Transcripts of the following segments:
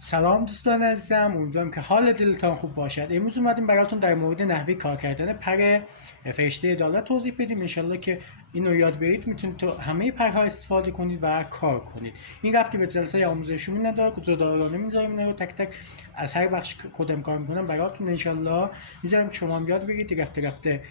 سلام دوستان عزیزم، امیدوارم که حال دلتان خوب باشد. امروز اومدیم براتون در مورد نحوه کار کردن پر فرشته عدالت توضیح بدیم. انشالله که اینو یاد برید میتونید تو همه پرها استفاده کنید و کار کنید. این ربطی به جلسه آموزشی نداره که جداگانه میذاریم اینا رو تک تک از هر بخش کدام کار میکنم براتون انشالله میذارم شما هم یاد بگیرید، رفته رفته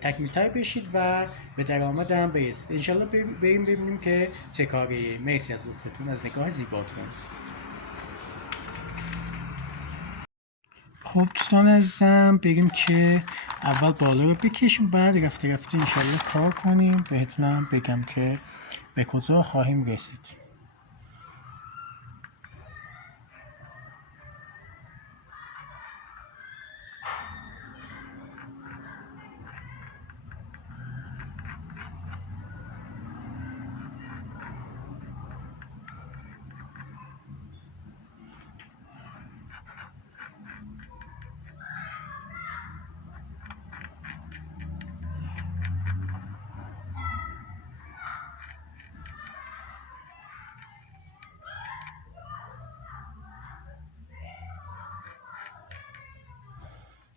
تکمیل‌تر بشید و به درآمد هم برسید. انشالله بریم ببینیم که چه کاریه. مرسی از لطفتون، از نگاه زیباتون. خب دوستان عزیزم، بریم که اول بالا رو بکشیم، بعد رفته رفته انشالله کار کنیم. بهتونم بگم که به کجا خواهیم رسید.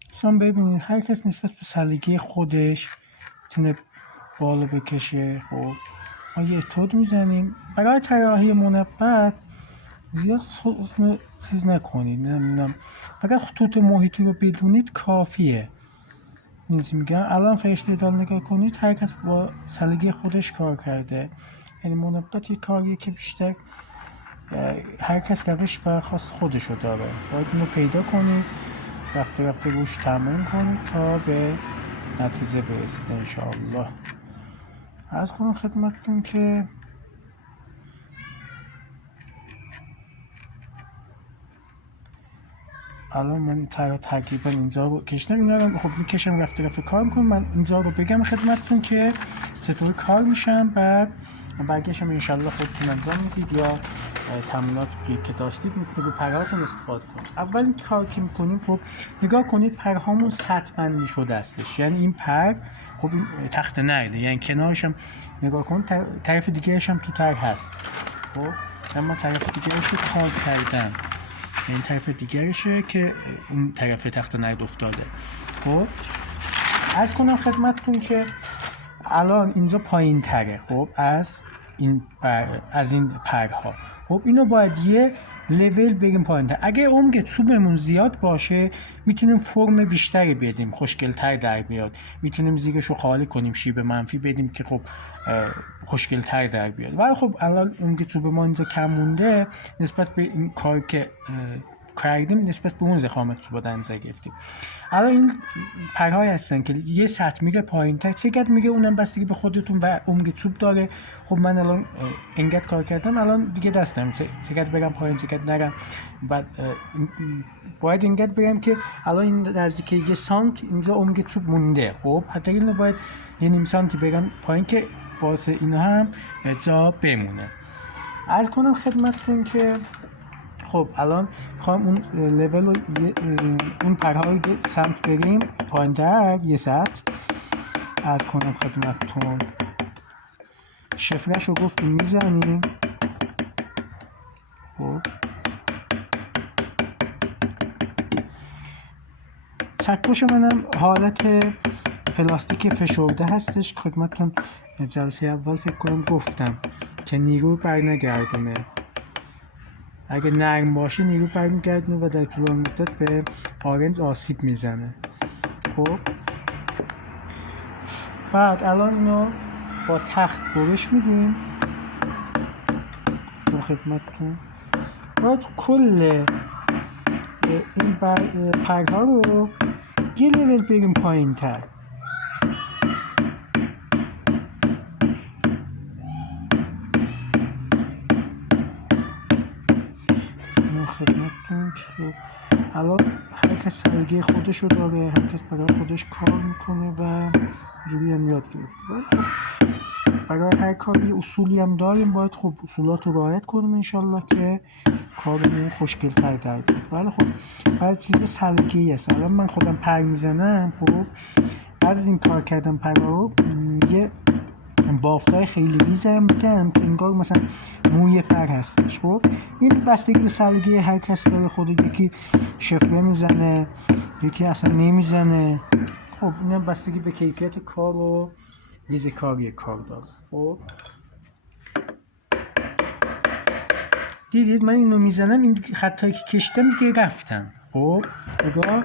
دوستان ببینید، هر کس نسبت به سلیقه خودش میتونه بالا بکشه. خب ما یه اتود میزنیم. برای طراحی منبت زیاد چیز نکنید، نمیدونم، فقط خطوط محیطی رو بدونید کافیه. نیزی میگم الان فرشته دال نگاه کنید، هر کس با سلیقه خودش کار کرده. یعنی منبت یه کاریه که بیشتر هر کس روش و خاص خودشو داره. باید اینو پیدا کنید، رفته رفته روش تمرین کنید تا به نتیجه برسید انشاءالله. از کنم خدمتتون که الان من تقریبا اینجا رو کشیدم. اینا رو خب میکشم، رفته رفته کار میکنم. من اینجا رو بگم خدمتتون که چطور کار میشم، بعد برگشتم انشالله خودتون انجام میدید یا تمرینات که داشتید میتونید به پرهاتون استفاده کنید. اول کار که میکنیم، خب نگاه کنید پرهامون سطح بندی شده استش. یعنی این پر خب این تخته نرده، یعنی کنارش هم نگاه کن، طرف دیگهش هم تو تر هست. خب من طرف دیگهش رو کار کردم، این طرف دیگرشه که اون طرف تخت نرد افتاده. خب از کنم خدمتتون که الان اینجا پایین تره خب از این پرها. خب اینو باید یه لول بریم پایین تر. اگه عمق چوبمون زیاد باشه میتونیم فرم بیشتری بدیم، خوشگل‌تر در بیاد. میتونیم زیرشو خالی کنیم، شیب منفی بدیم که خب خوشگل‌تر در بیاد. ولی خب الان عمق چوب ما اینجا کم مونده نسبت به این کار که کردیم، نسبت به اون ضخامت چوب دنده گرفتیم. الان این پرهای هستن که یه سطح میره پایین تر، چقدر میره اونم بستگی به خودتون و عمق چوب داره. خب من الان انقدر کار کردم، الان دیگه دستم چقدر برم پایین چقدر نرم. بعد باید انقدر برم که الان این نزدیک یه سانت اینجا عمق چوب مونده. خب حتی اینو باید یه نیم سانتی برم پایین که واسه اینا هم جا بمونه. عرض کنم خدمتتون که خب الان میخوام اون لول رو اون پرها رو سمت بریم پایین تر یه سطح. عرض کنم خدمتتون شفرش رو گفتیم میزنیم. خب چکش منم حالت پلاستیک فشرده هستش. خدمتتون جلسه اول فکر کنم گفتم که نیرو بر نگردونه. اگه نرم باشه نیرو برمیگردونه و در طول مدت به آرنج آسیب میزنه. خب بعد الان اینو با تخت برش میدیم به خدمتتون. باید کل این پرها رو یه لول بریم پایین تر. خدمتتون که الان هر کس سلیقه خودش رو داره، هر کس برای خودش کار میکنه و جوری هم یاد گرفته. برای هر کاری اصولی هم داریم، باید خب اصولات رو رعایت کنیم انشالله که کارمون خوشگل‌تر در بیاد. ولی خب بعضی چیز سلیقه‌ای هست. الان من خودم پر میزنم، خب بعد از این کار کردم پر رو یه بافتای خیلی ریزم بودم که انگار مثلا موی پر هستش. خب این بستگی به سلیقه هر کسی داره. خود یکی شفره میزنه، یکی اصلا نمیزنه. خب اینا بستگی به کیفیت کار و ریزکاری کار داره. خب دیدید من اینو میزنم، این خطایی که کشیدم دیگه رفتن. خب نگاه،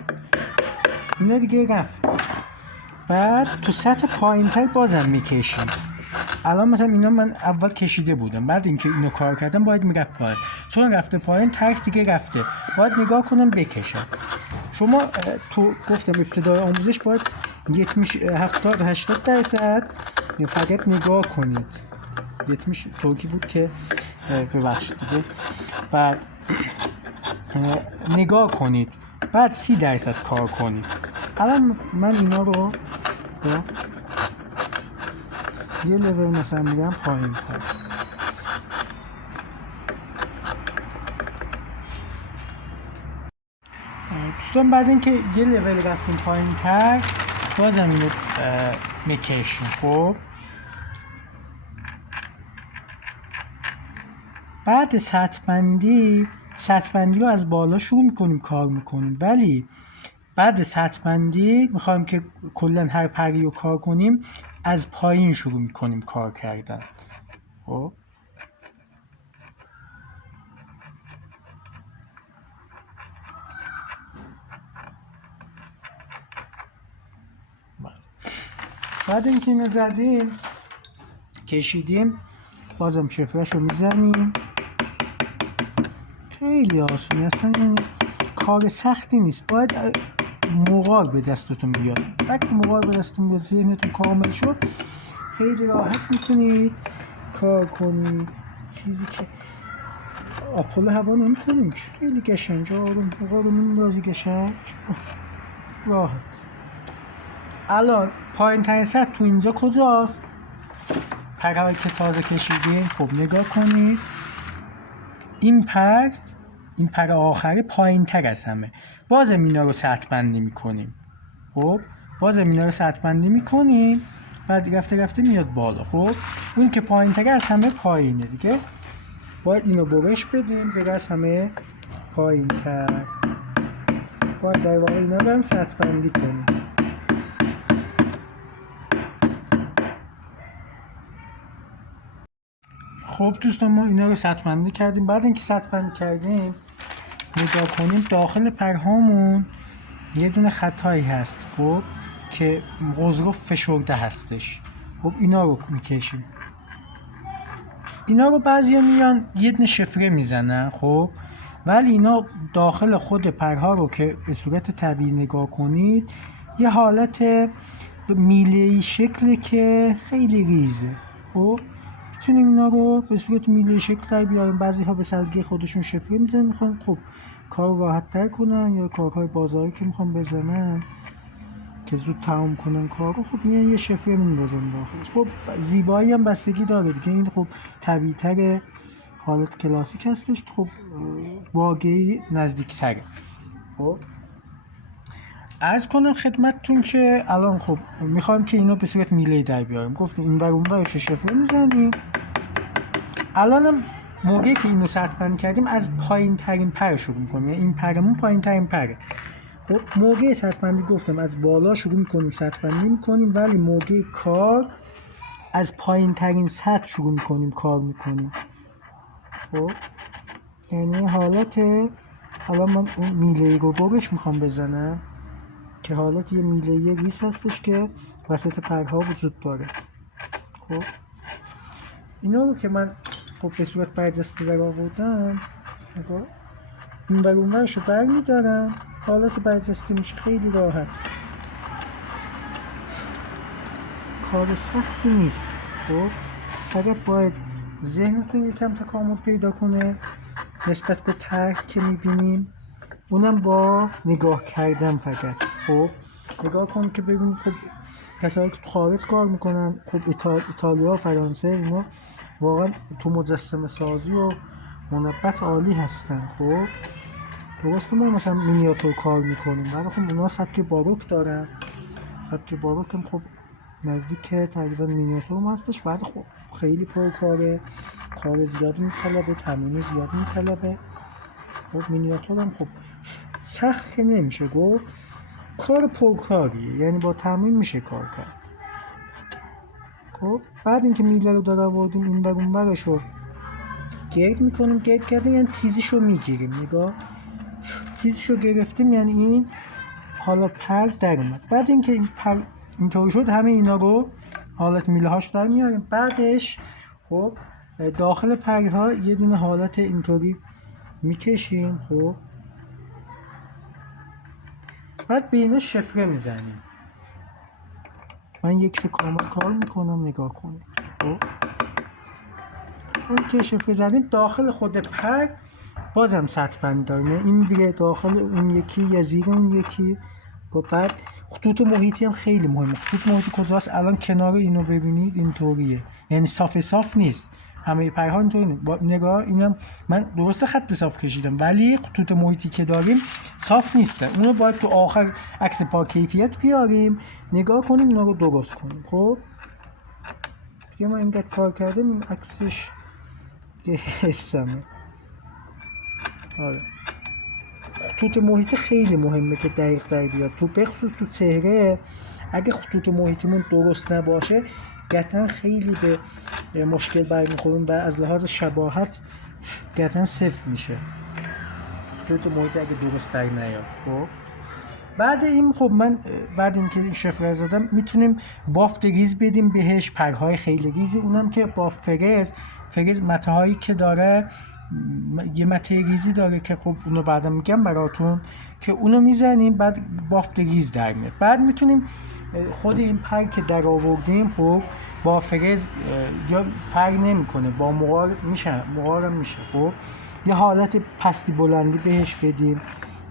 اینا دیگه رفت. بعد تو سطح پایین‌تر بازم میکشیم. الان مثلا اینا من اول کشیده بودم، بعد اینکه اینو کار کردم باید میرفت پایین، چون رفته پایین ترک دیگه رفته، باید نگاه کنم بکشم. شما تو گفتم ابتدای آموزش باید 70-80% فقط نگاه کنید. 70 توکی بود که ببخشید دیگه. بعد نگاه کنید، بعد 30% کار کنید. الان من اینا رو یه لول مثلا میگم پایین تر. دوستان بعد اینکه یه لول رفتیم پایین تر بازم اینو میکشیم. خب بعد سطح بندی رو از بالا شروع میکنیم کار میکنیم، ولی بعد سطح بندی میخوایم که کلا هر پری رو کار کنیم، از پایین شروع میکنیم کار کردن. خب بعد اینکه اینو زدیم کشیدیم بازم شفرش رو میزنیم. خیلی آسونی، اصلا این کار سختی نیست. باید مقال به دستتون بیاد. وقتی مقال به دستتون بیاد، ذهنتون کامل شد، خیلی راحت میتونید کار کنید. چیزی که آپل هوا نمی‌کنیم، خیلی قشنگ آروم مقال رو میندازی قشنگ راحت. الان پایین ترین سطح تو اینجا کجاست؟ پرهایی که تازه کشیدیم. خب نگاه کنید، این پر آخری پایین تر از همه. بازم اینا رو سطح بندی میکنیم. خب بازم اینا رو سطح بندی میکنیم، بعد رفته میاد بالا. خب اون که پایین تر از همه پایینه دیگه، باید اینو برش بدیم بره از همه پایین تر. باید در واقع اینا رو هم سطح بندی کنیم. خب دوستان ما اینا رو سطح بندی کردیم. بعد اینکه سطح بندی کردیم نگاه کنیم داخل پرهامون یه دونه خطایی هست. خب که قزرو فشرده هستش. خب اینا رو میکشیم. اینا رو بعضیا میان یه دونه شفره میزنن. خب ولی اینا داخل خود پرها رو که به صورت طبیعی نگاه کنید یه حالت میله‌ای شکله که خیلی ریزه. خب میتونیم اینا رو به صورت میله‌ای شکل در بیاریم. بعضی ها به سلیقه خودشون شفره میزنن، میخوان خب کار راحت تر کنن یا کارهای بازاری که میخوان بزنن که زود تمام کنن کار رو، خب میان یه شفره میندازن داخلش. خب زیبایی هم بستگی داره دیگه. این خب طبیعی تر حالت کلاسیک هستش، خب واقعی نزدیک تره. خب عرض کنم خدمتتون که الان خب میخوایم که اینو به صورت میله‌ای در بیاریم. گفتیم این ور اون ورش شفره میزنیم. الانم موقعی که اینو سطح بندی کردیم از پایین ترین پر شروع میکنیم، یعنی این پرمون پایین ترین پره. خب موقع سطح بندی گفتم از بالا شروع میکنیم سطح بندی میکنیم، ولی موقع کار از پایین ترین سطح شروع میکنیم کار میکنیم. خب یعنی حالت الان من اون میله‌ای رو برش میخوام بزنم که حالت یه میله‌ای ریز هستش که وسط پرها وجود داره. خب اینا رو که من خب به صورت برجسته در آوردم، این بر اون ورش رو بر میدارم، حالت برجسته میشه. خیلی راحت، کار سختی نیست. خب فقط باید ذهنتون یکم تکامل پیدا کنه نسبت به طرح که میبینیم، اونم با نگاه کردن فقط. خب نگاه کن که ببینید خب کسایی که تو خارج کار میکنن، خب ایتالیا، فرانسه، اینا واقعا تو مجسمه سازی و منبت عالی هستن. خب درسته ما مثلا مینیاتور کار میکنیم، ولی خب اونا سبک باروک دارن. سبک باروک هم خب نزدیک تقریبا مینیاتور هستش. بعد خب خیلی پرکاره، کار زیادی میطلبه، تمرین زیادی میطلبه. خب مینیاتور هم خب سخت که نمیشه گفت، کار پرکاریه، یعنی با تمرین میشه کار کرد. خب بعد اینکه میله رو داره آوردیم این بر اون برش رو گرد میکنیم. گرد کردیم یعنی تیزیشو میگیریم. نگاه، تیزیشو گرفتیم یعنی این حالا پر در اومد. بعد اینکه این پر اینطوری شد همه اینا رو حالت میله هاش در میاریم. بعدش خب داخل پرها یه دونه حالت اینطوری میکشیم. خب بعد به اینا شفره میزنیم. من یکشو کامل کار میکنم، نگاه کنید. خب اون که شفره زدیم داخل خود پر بازم سطح بندی داریم، این میره داخل اون یکی یا زیر اون یکی. و بعد خطوط محیطی هم خیلی مهمه. خطوط محیطی کجاست؟ الان کنار اینو ببینید اینطوریه، یعنی صاف نیست. همه پرها اینطوری نیست. نگاه اینم من درسته خط صاف کشیدم ولی خطوط محیطی که داریم صاف نیسته. اونو باید تو آخر عکس با کیفیت بیاریم، نگاه کنیم، اونا رو درست کنیم. خب دیگه ما اینقدر کار کردیم، این عکسش حفظمه. آره خطوط محیطی خیلی مهمه که دقیق بیاد تو، بخصوص تو چهره. اگه خطوط محیطیمون درست نباشه قطعا خیلی به مشکل برمیخوریم و از لحاظ شباهت قطعا صفر میشه خطوط محیطی اگه درست در نیاد. خب بعد این خب من بعد اینکه این شفره زدم میتونیم بافت ریز بدیم بهش، پرهای خیلی ریزی. اونم که با فرز متاهایی که داره، یه مته ریزی داره که خب اونو بعدا میگم براتون که اونو میزنیم بعد بافت ریز در میاد. بعد میتونیم خود این پر که در آوردیم خب با فرز یا فرق نمیکنه، با مقار میشه. خب یه حالت پستی بلندی بهش بدیم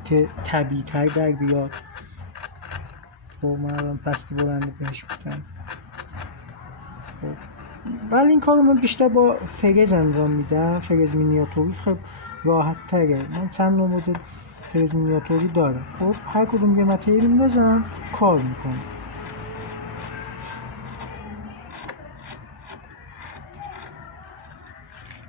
که طبیعی تر در بیاد. خب من الان پستی بلندی بهش بدم. خب ولی این کارو من بیشتر با فرز انجام میدم. فرز مینیاتوری خب راحت تره. من چند نوع مدل فرز مینیاتوری دارم. خب هر کدوم یه متریال میندازم کار میکنم.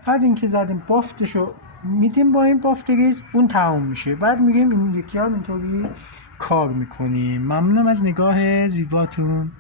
بعد اینکه زدیم بافتشو میدیم با این بافت ریز، اون تمام میشه. بعد میگیم این یکی هم اینطوری کار میکنیم. ممنونم از نگاه زیباتون.